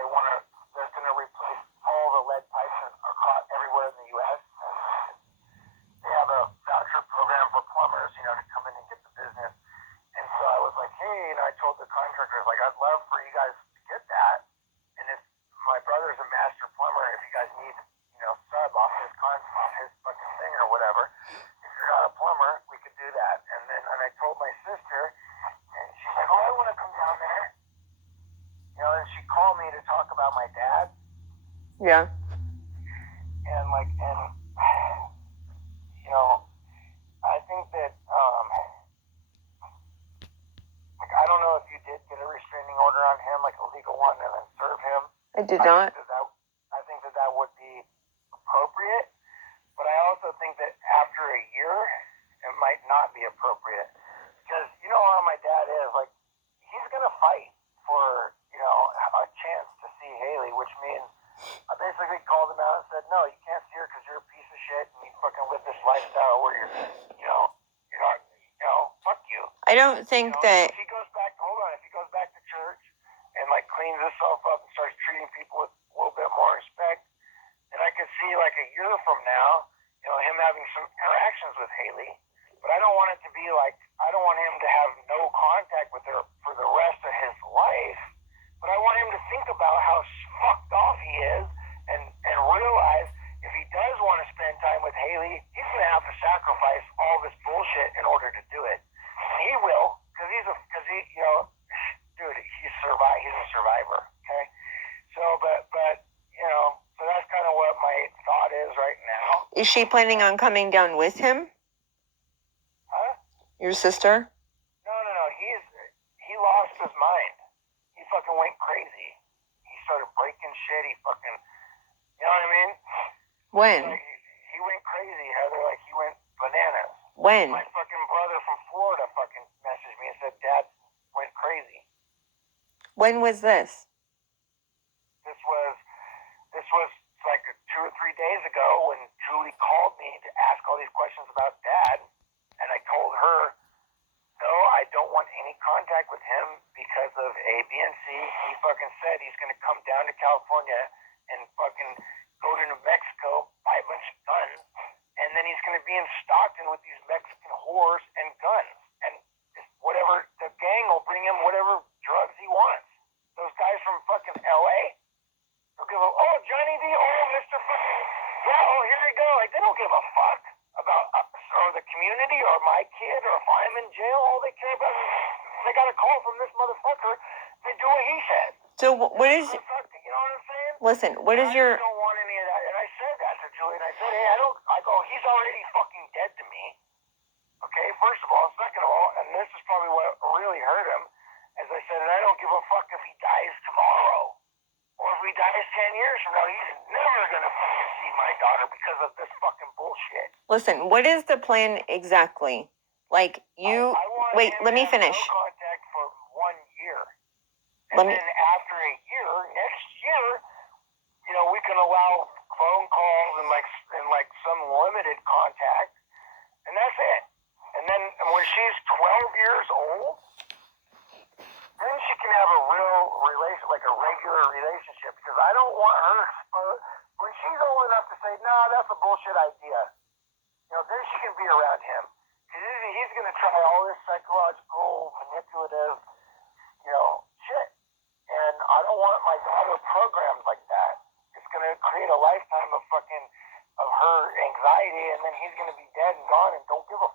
where they're going to replace all the lead pipes across everywhere in the U.S. They have a voucher program for plumbers, to come in and get the business. And so I was like, hey, I told the contractors, like, I'd love for you guys to get that. And if my brother's a master plumber, if you guys need, sub off his fucking thing or whatever, if you're not a plumber, we could do that. And I told my sister, and she's like, oh, I want to come down there. And she called me to talk about my dad. Yeah. And I think that, I don't know if you did get a restraining order on him, like a legal one, and then serve him. I did not. I think that would be appropriate, but I also think that after a year, it might not be appropriate. Because you know how my dad is, like, he's going to fight for, a chance to see Haley, which means I basically called him out and said, no, you can't see her because you're a piece of shit and you fucking live this lifestyle where you're not, fuck you. I don't think that... If he goes back to church and, cleans himself up and starts treating people with a little bit more respect, then I could see, a year from now, him having some interactions with Haley. But I don't want it to be I don't want him to have no contact with her for the rest of his life. But I want him to think about how fucked off he is and realize if he does want to spend time with Haley, he's going to have to sacrifice all this bullshit in order to do it. And he will, because he's a survivor, okay? So, but so that's kind of what my thought is right now. Is she planning on coming down with him? Huh? Your sister? No. He lost his mind. He fucking went crazy. He started breaking shit. He fucking, you know what I mean? When? He went crazy, Heather. He went bananas. When? My fucking brother from Florida fucking messaged me and said, Dad went crazy. When was this? This was 2 or 3 days ago when Julie called me to ask all these questions about Dad, and I told her, no, I don't want any contact with him because of A, B, and C. He fucking said he's going to come down to California and fucking go to New Mexico, buy a bunch of guns, and then he's going to be in Stockton with these Mexican whores and guns. And whatever, the gang will bring him whatever drugs he wants. Those guys from fucking L.A., they'll give him, oh, Johnny D, oh, Mr. fucking, yeah, oh, here we go. They don't give a fuck about us or the community or my kid or if I'm in jail. All they care about is they got a call from this motherfucker. They do what he said. So what is... You know what I'm saying? Listen, what is your... I don't want any of that. And I said that to Julie, and I said, hey, I go, he's already fucking dead to me. Okay, first of all. Second of all, and this is probably what really hurt him, as I said, and I don't give a fuck if he dies tomorrow. Or if he dies 10 years from now, he's never going to fucking see my daughter because of this fucking bullshit. Listen, what is the plan exactly? Wait, let me finish. No contact for 1 year. Then after a year, next year, we can allow phone calls and some limited contact, and that's it. And then when she's 12 years old, then she can have a real relation, like a regular relationship, because I don't want her exposed. When she's old enough to say, no, that's a bullshit idea, then she can be around him. He's going to try all this psychological, manipulative, shit. And I don't want my daughter programmed like that. It's going to create a lifetime of her anxiety, and then he's going to be dead and gone and don't give a